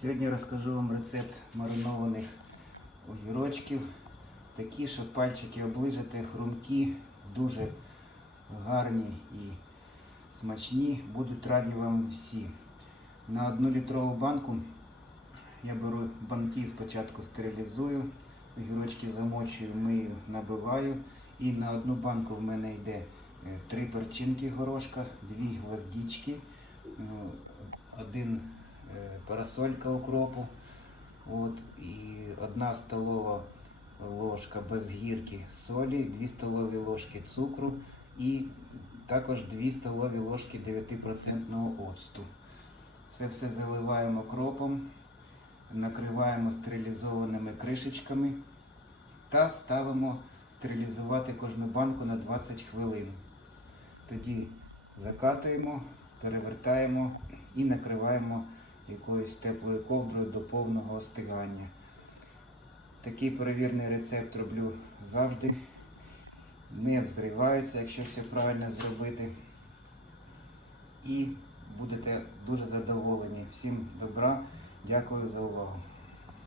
Сьогодні розкажу вам рецепт маринованих огірочків. Такі, що пальчики оближати, хрумкі, дуже гарні і смачні. Будуть раді вам всі. На одну літрову банку я беру банки, спочатку стерилізую, огірочки замочую, мию, набиваю. І на одну банку в мене йде е, три перчинки горошка, дві гвоздички, е, один парасолька укропу, от, і одна столова ложка без гірки солі, дві столові ложки цукру і також дві столові ложки 9% оцту. Це все заливаємо кропом, накриваємо стерилізованими кришечками та ставимо стерилізувати кожну банку на 20 хвилин. Тоді закатуємо, перевертаємо і накриваємо якоюсь теплою ковдрою до повного остигання. Такий перевірний рецепт роблю завжди. Не взривається, якщо все правильно зробити. І будете дуже задоволені. Всім добра, дякую за увагу.